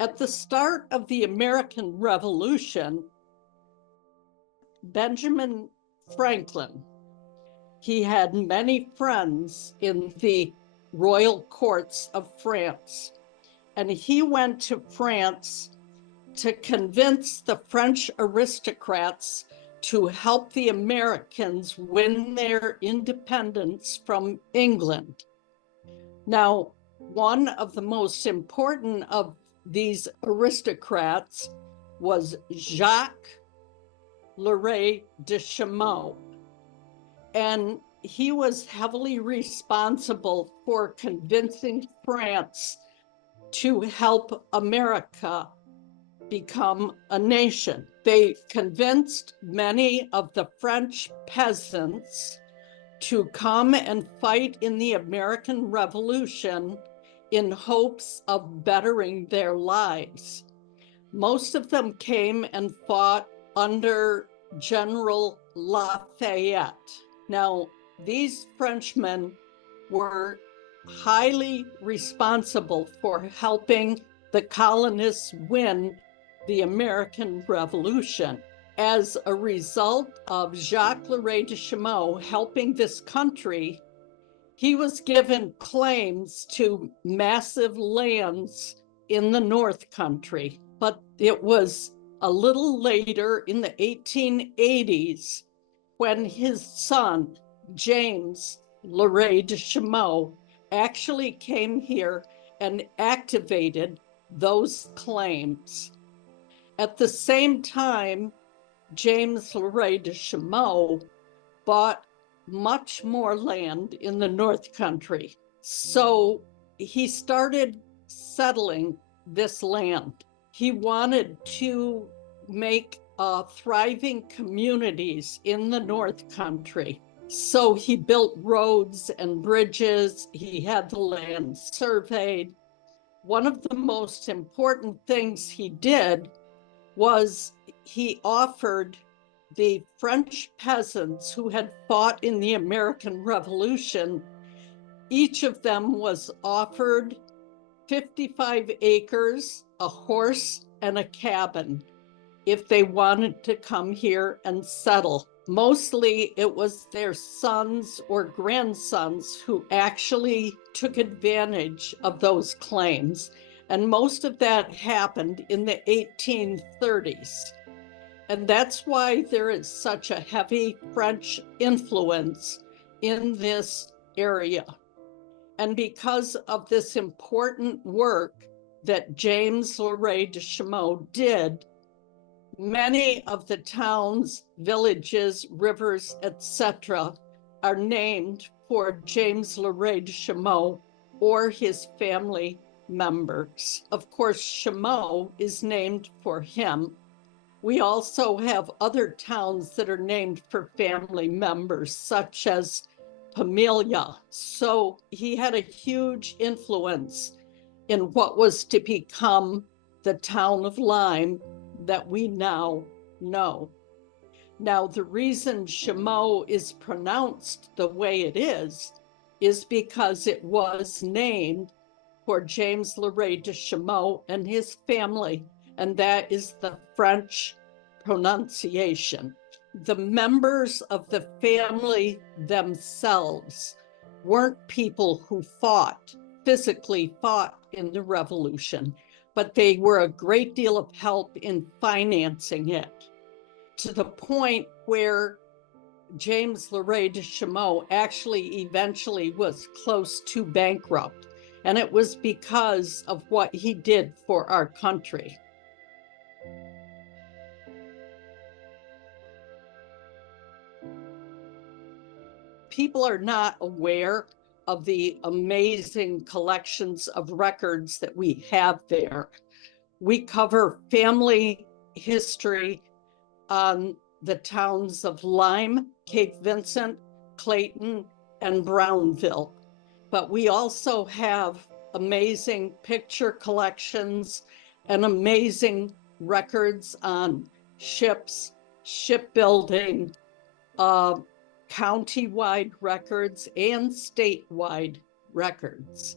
At the start of the American Revolution, Benjamin Franklin, he had many friends in the royal courts of France, and he went to France to convince the French aristocrats to help the Americans win their independence from England. Now, one of the most important of these aristocrats was Jacques Le de Chaumont, and he was heavily responsible for convincing France to help America become a nation. They convinced many of the French peasants to come and fight in the American Revolution in hopes of bettering their lives. Most of them came and fought under General Lafayette. Now, these Frenchmen were highly responsible for helping the colonists win the American Revolution. As a result of Jacques Le de Chaumont helping this country, he was given claims to massive lands in the North Country. But it was a little later in the 1880s when his son, James Le de Chaumont, actually came here and activated those claims. At the same time, James Le de Chaumont bought much more land in the North Country. So he started settling this land. He wanted to make thriving communities in the North Country. So he built roads and bridges. He had the land surveyed. One of the most important things he did was he offered the French peasants who had fought in the American Revolution, each of them was offered 55 acres, a horse, and a cabin if they wanted to come here and settle. Mostly it was their sons or grandsons who actually took advantage of those claims. And most of that happened in the 1830s. And that's why there is such a heavy French influence in this area. And because of this important work that James Le de Chaumont did, many of the towns, villages, rivers, etc., are named for James Le de Chaumont or his family members. Of course, Chaumont is named for him. We also have other towns that are named for family members, such as Pamelia. So he had a huge influence in what was to become the town of Lyme that we now know. Now, the reason Chaumont is pronounced the way it is because it was named for James Le de Chaumont and his family, and that is the French pronunciation. The members of the family themselves weren't people who physically fought in the revolution, but they were a great deal of help in financing it, to the point where James Le de Chaumont actually eventually was close to bankrupt. And it was because of what he did for our country. People are not aware of the amazing collections of records that we have there. We cover family history on the towns of Lyme, Cape Vincent, Clayton, and Brownville. But we also have amazing picture collections and amazing records on ships, shipbuilding, county-wide records, and statewide records.